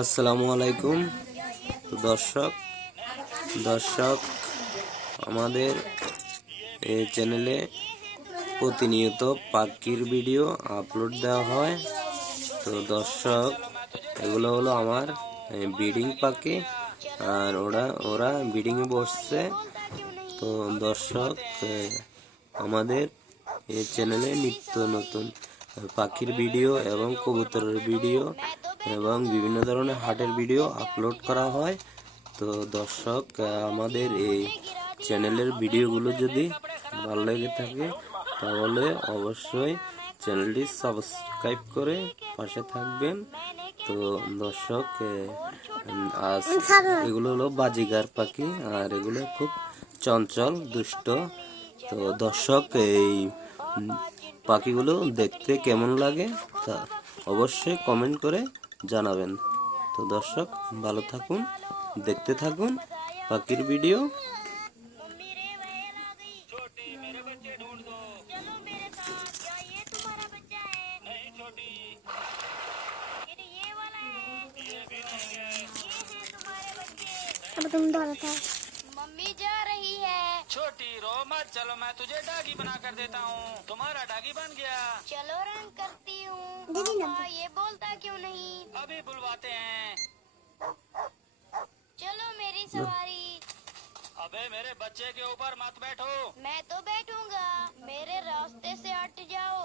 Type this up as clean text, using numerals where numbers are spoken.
আসসালামু আলাইকুম। তো দর্শক দর্শক আমাদের এই চ্যানেলে প্রতিনিয়ত পাখির ভিডিও আপলোড দেওয়া হয়। তো দর্শক এগুলো হলো আমার ব্রিডিং পাখি, আর ওরা ব্রিডিংয়ে বসছে। তো দর্শক আমাদের এই চ্যানেলে নিত্য নতুন পাখির ভিডিও এবং কবুতরের ভিডিও এবং বিভিন্ন ধরনের হাটের ভিডিও আপলোড করা হয়। তো দর্শক আমাদের এই চ্যানেলের ভিডিওগুলো যদি ভালো লেগে থাকে তাহলে অবশ্যই চ্যানেলটি সাবস্ক্রাইব করে পাশে থাকবেন। তো দর্শক আজ এগুলো হলো বাজিগার পাখি, আর এগুলো খুব চঞ্চল দুষ্ট। তো দর্শক এই পাখিগুলো দেখতে কেমন লাগে তা অবশ্যই কমেন্ট করে জানাবেন। তো দর্শক ভালো থাকুন, দেখতে থাকুন পাখির ভিডিও। अब तुम दौड़ता है। मम्मी जा रही है। छोटी रो मत, चलो मैं तुझे डागी बना कर देता हूँ। तुम्हारा डागी बन गया। चलो रंग करती हूँ। दीदी ना पापा ये बोलता क्यों नहीं? अभी बुलवाते हैं। चलो मेरी सवारी। अबे मेरे बच्चे के ऊपर मत बैठो। मैं तो बैठूंगा, मेरे रास्ते से हट जाओ।